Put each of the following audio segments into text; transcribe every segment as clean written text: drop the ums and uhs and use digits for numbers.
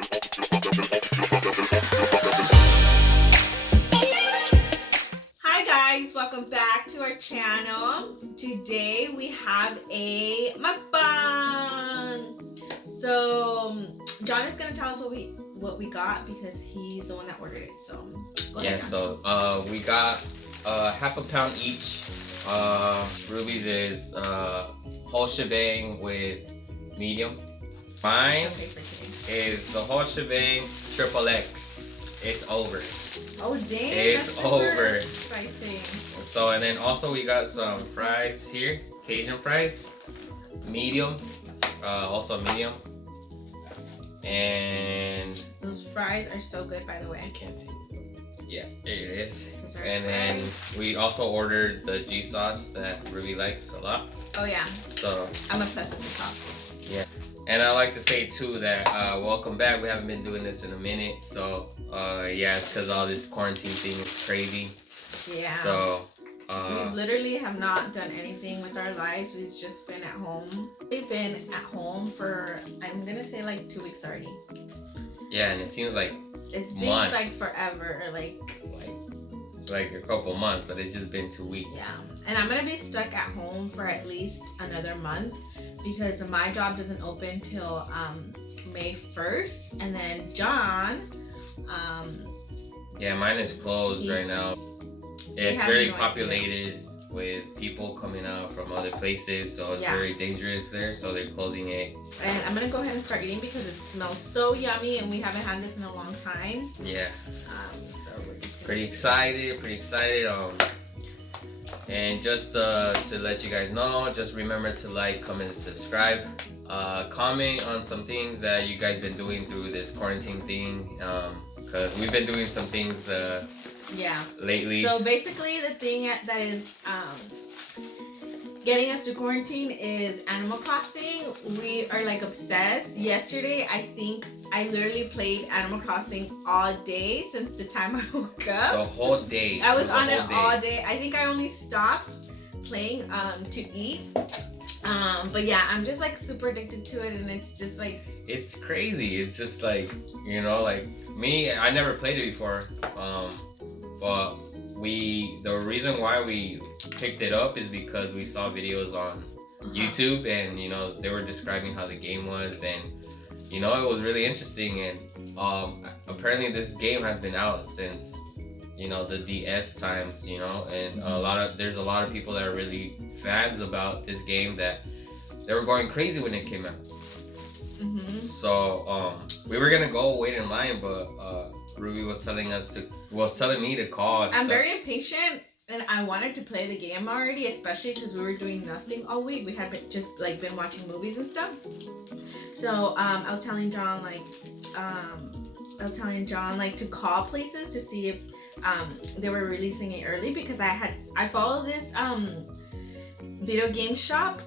Hi guys, welcome back to our channel. Today we have a mukbang. So John is gonna tell us what we got because he's the one that ordered it. So go ahead, John. So we got half a pound each. Ruby's is whole shebang with medium. Mine Okay for today. is the whole shebang triple X. It's over. Oh dang, It's that's super over. exciting. So and then also we got some fries here, Cajun fries, medium, also medium. And Those fries are so good, by the way. I can't see. Yeah, there it is. Those are And then fries. we also ordered the G sauce that Ruby likes a lot. Oh yeah, So I'm obsessed with the sauce. yeah. And I like to say too that welcome back. We haven't been doing this in a minute. So yeah, it's because all this quarantine thing is crazy. Yeah. So we literally have not done anything with our lives. We've just been at home. We've been at home for, I'm gonna say like 2 weeks already. yeah, and it seems like It seems months. like forever, like a couple months, but it's just been 2 weeks. yeah. And I'm gonna be stuck at home for at least another month because my job doesn't open till May 1st, and then John, Yeah, mine is closed right now. It's have very no populated with people coming out from other places, so it's Yeah. very dangerous there. So they're closing it. and I'm gonna go ahead and start eating because it smells so yummy, and we haven't had this in a long time. Yeah, So we're just gonna pretty excited. And just to let you guys know, just remember to like, comment, and subscribe. Comment on some things that you guys been doing through this quarantine thing, because we've been doing some things yeah. lately. So basically, the thing that is getting us to quarantine is Animal Crossing. We are like obsessed. Yesterday, I think I literally played Animal Crossing all day since the time I woke The up. whole day. I was the on whole it all day. I think I only stopped playing to eat. But yeah, I'm just like super addicted to it, and it's just like, It's crazy. It's just like, you know, like me, I never played it before. But the reason why we picked it up is because we saw videos on YouTube, and you know, they were describing how the game was, and you know, it was really interesting. And apparently this game has been out since, you know, the DS times, you know, and there's a lot of people that are really fans about this game, that they were going crazy when it came out. So we were gonna go wait in line, but Ruby was telling me to call. And I'm stuff. very impatient, and I wanted to play the game already, especially because we were doing nothing all week. We had been watching movies and stuff. So I was telling John to call places to see if they were releasing it early, because I follow this video game shop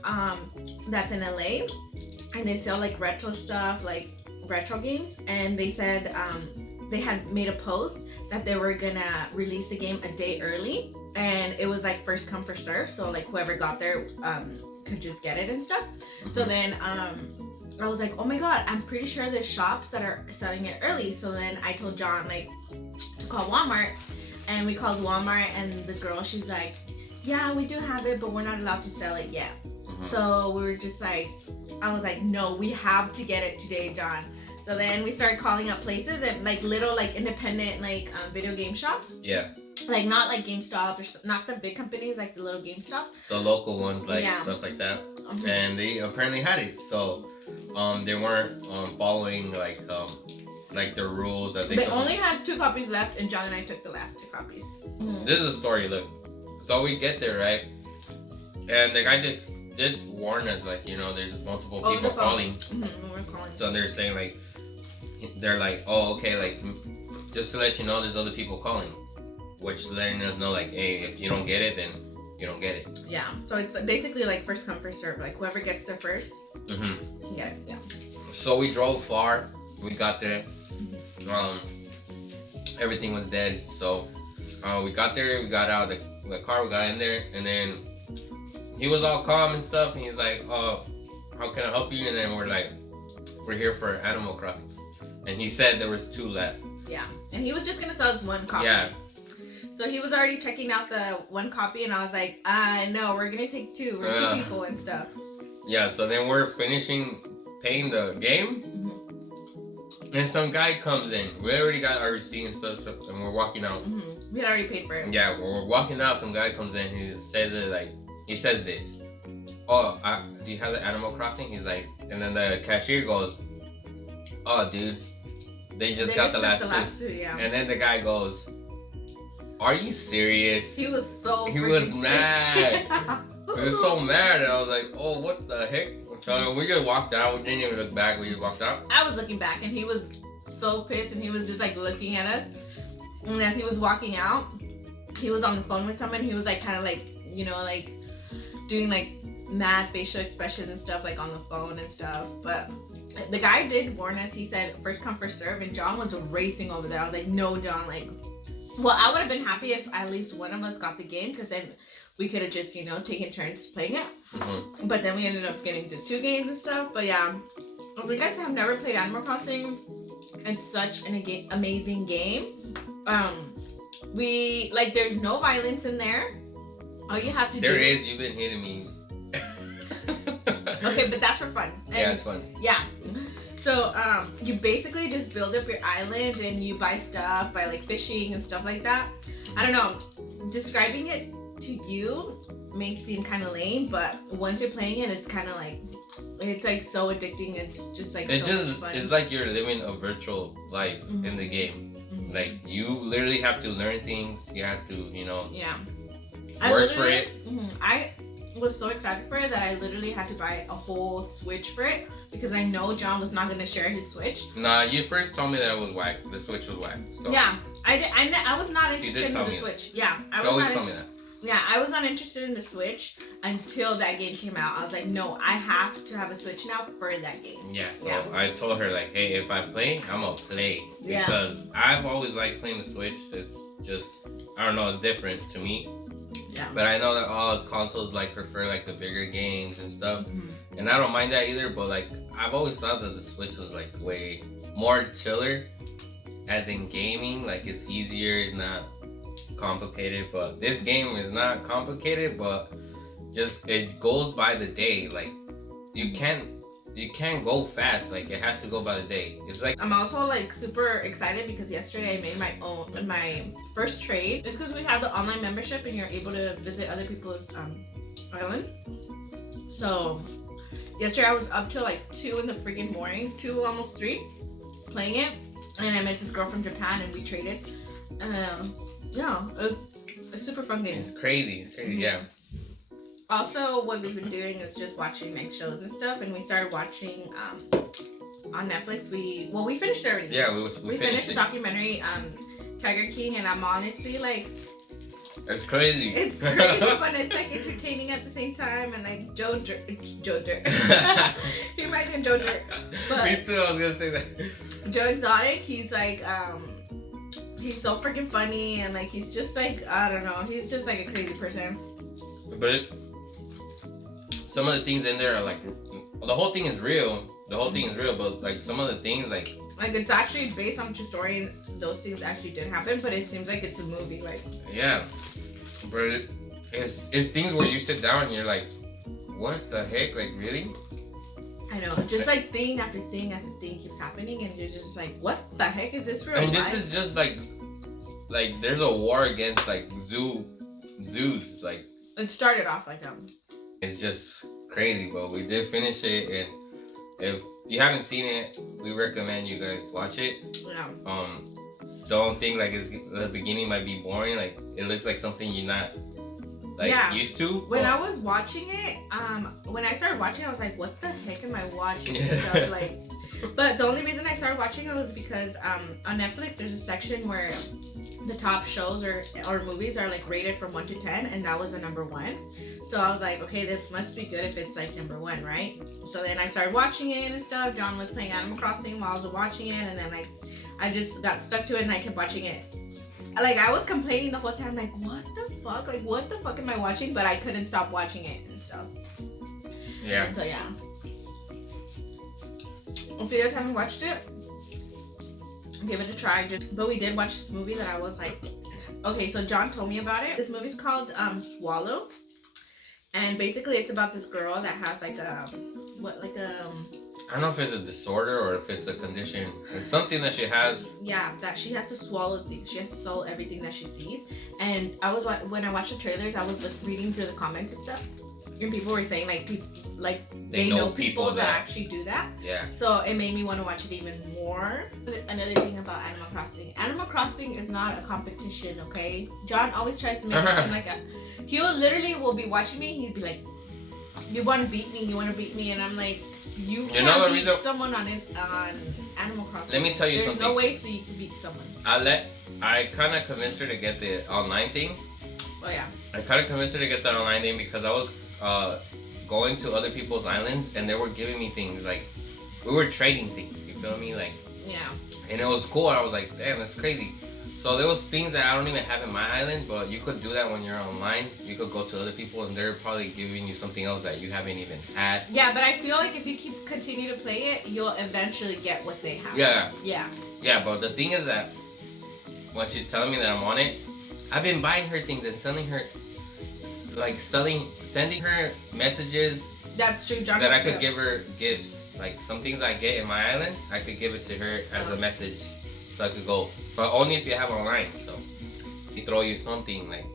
that's in LA, and they sell like retro stuff, like retro games, and they said they had made a post that they were gonna release the game a day early, and it was like first come first serve, so like whoever got there could just get it and stuff. So then I was like, oh my god, I'm pretty sure there's shops that are selling it early. So then I told John like to call Walmart, and we called Walmart, and the girl, she's like, yeah, we do have it, but we're not allowed to sell it yet. So we were just like, I was like, no, we have to get it today, John. So then we started calling up places, and like little like independent like video game shops. Yeah. Like not like GameStop or not the big companies, like the little GameStop. The local ones, like stuff like that. And they apparently had it. So they weren't following like the rules that they only had 2 copies left, and John and I took the last 2 copies. This is a story. Look, so we get there, right, and the guy did warn us, like, you know, there's multiple people calling. We were calling. So they're saying like, they're like, oh, okay, like just to let you know, there's other people calling, which is letting us know like, hey, if you don't get it, then you don't get it. Yeah. So it's basically like first come first serve. Like whoever gets there first can get it. Yeah. So we drove far. We got there. Everything was dead. So we got there. We got out of the car. We got in there, and then he was all calm and stuff. And he's like, "Oh, how can I help you?" And then we're like, "We're here for Animal Crossing." and he said there was 2 left. Yeah, and he was just gonna sell us 1 copy. Yeah. So he was already checking out the 1 copy, and I was like, no, we're gonna take 2. We're 2 people and stuff. Yeah, so then we're finishing paying the game, and some guy comes in. We already got our receipt and stuff, and we're walking out. We had already paid for it. Yeah, when we're walking out, some guy comes in. He says it like, he says this. Oh, do you have the Animal Crossing? He's like, and then the cashier goes, oh, dude, they just got the last 2. Yeah. And then the guy goes, are you serious? He was so. He was mad. He was so mad, and I was like, oh, what the heck? So we just walked out. We didn't even look back. We just walked out. I was looking back, and he was so pissed, and he was just like looking at us. And as he was walking out, he was on the phone with someone. He was like kind of like, you know, like doing like mad facial expressions and stuff like on the phone and stuff. But the guy did warn us. He said first come first serve, and John was racing over there. I was like, no, John, like, well, I would have been happy if at least one of us got the game, because then we could have just, you know, taken turns playing it. But then we ended up getting to 2 games and stuff. But yeah, if you guys have never played Animal Crossing, it's such an amazing game. We like, there's no violence in there. All you have to do. There is. You've been hitting me. Okay, but that's for fun. And yeah, it's fun. Yeah. So you basically just build up your island, and you buy stuff by like fishing and stuff like that. I don't know. Describing it to you may seem kind of lame, but once you're playing it, it's kind of like, it's like so addicting. It's just like it's so just much fun. It's like you're living a virtual life in the game. Like you literally have to learn things. You have to, you know, work for it. I was so excited for it that I literally had to buy a whole Switch for it, because I know John was not gonna share his Switch. Nah, you first told me that it was whack. The Switch was whack. So. Yeah, I was not interested in the Switch. Yeah, I was not. Yeah, I was not interested in the Switch until that game came out. I was like, no, I have to have a Switch now for that game. Yeah, so I told her like, hey, if I play, I'm gonna play. Yeah. Because I've always liked playing the Switch. It's just, I don't know, it's different to me. Yeah. But I know that all consoles like prefer like the bigger games and stuff. And I don't mind that either, but like, I've always thought that the Switch was like way more chiller, as in gaming. Like it's easier, it's not complicated. But this game is not complicated, but just it goes by the day. Like you can't go fast. Like it has to go by the day. It's like, I'm also like super excited because yesterday I made my first trade. It's because we have the online membership and you're able to visit other people's island. So yesterday I was up till like 2 in the freaking morning, 2 almost 3, playing it, and I met this girl from Japan and we traded. Yeah, it was a super fun game. It's crazy. Yeah. Also, what we've been doing is just watching like shows and stuff, and we started watching on Netflix. We finished it already. Yeah, we finished the documentary Tiger King, and I'm honestly like, it's crazy. It's crazy, but it's like entertaining at the same time, and like Joe Dirt. He reminds me of Joe Dirt. But me too. I was gonna say that. Joe Exotic, he's like he's so freaking funny, and like he's just like, I don't know, he's just like a crazy person. But some of the things in there are like, the whole thing is real. The whole thing is real, but like some of the things like it's actually based on a true story, and those things actually did happen, but it seems like it's a movie. Like, yeah, but it's things where you sit down and you're like, what the heck? Like, really? I know, just like thing after thing after thing keeps happening, and you're just like, what the heck is this real? I mean, this is just like there's a war against like zoos. Like, it started off like it's just crazy, but we did finish it, and if you haven't seen it, we recommend you guys watch it. Yeah. Don't think like the beginning might be boring. Like it looks like something you're not used to. When I was watching it, when I started watching, I was like, what the heck am I watching? And stuff, like, but the only reason I started watching it was because on Netflix there's a section where the top shows or movies are like rated from 1 to 10, and that was the number 1. So I was like, okay, this must be good if it's like number 1, right? So then I started watching it and stuff. John was playing Animal Crossing while I was watching it, and then I just got stuck to it and I kept watching it. Like I was complaining the whole time, like, what the fuck? Like, what the fuck am I watching? But I couldn't stop watching it and stuff. Yeah. And so yeah. If you guys haven't watched it, give it a try. But we did watch this movie that I was like, okay, so John told me about it. This movie's called Swallow, and basically it's about this girl that has like a I don't know if it's a disorder or if it's a condition. It's something that she has. yeah, that she has to swallow things. She has to swallow everything that she sees. And when I watched the trailers, I was like reading through the comments and stuff, and people were saying like they know people that actually do that. Yeah. So it made me want to watch it even more. Another thing about Animal Crossing. Animal Crossing is not a competition, okay? John always tries to make it seem like he will be watching me and he'd be like, you want to beat me, and I'm like, you can't beat someone on Animal Crossing. Let me tell you There's something. no way so you can beat someone. I kind of convinced her to get the online thing. Oh yeah. I kind of convinced her to get the online thing because I was going to other people's islands and they were giving me things like we were trading things. You feel me? Like yeah. And it was cool. I was like, damn, that's crazy. So there was things that I don't even have in my island, but you could do that when you're online. You could go to other people and they're probably giving you something else that you haven't even had. Yeah, but I feel like if you continue to play it, you'll eventually get what they have. Yeah. Yeah. Yeah, but the thing is that when she's telling me that I'm on it, I've been buying her things and sending her messages. That's true, John. That I could give her gifts. Like some things I get in my island, I could give it to her as a message. So I could go, but only if you have online. So he throw you something like.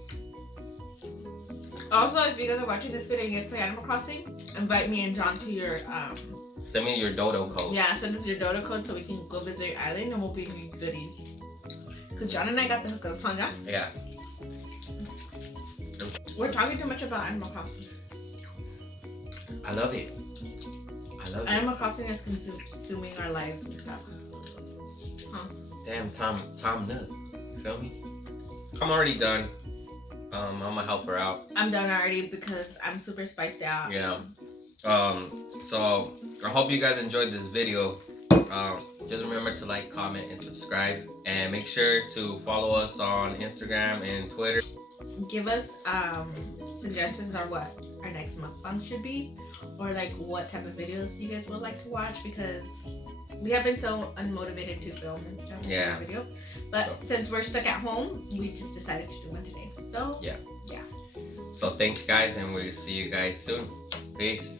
Also, if you guys are watching this video and you guys play Animal Crossing, invite me and John to your Send me your dodo code. Yeah, send us your dodo code so we can go visit your island and we'll bring you goodies. Cause John and I got the hookup, huh, John? Yeah. We're talking too much about Animal Crossing. I love it. Animal Crossing is consuming our lives and stuff. Huh? Damn, Tom Nook. You feel me? I'm already done. I'm gonna help her out. I'm done already because I'm super spiced out. Yeah. So I hope you guys enjoyed this video. Just remember to like, comment, and subscribe, and make sure to follow us on Instagram and Twitter. Give us suggestions on what our next mukbang should be, or like what type of videos you guys would like to watch, because we have been so unmotivated to film and stuff. Yeah. Video. But since we're stuck at home, we just decided to do one today. So yeah. So thanks guys, and we'll see you guys soon. Peace.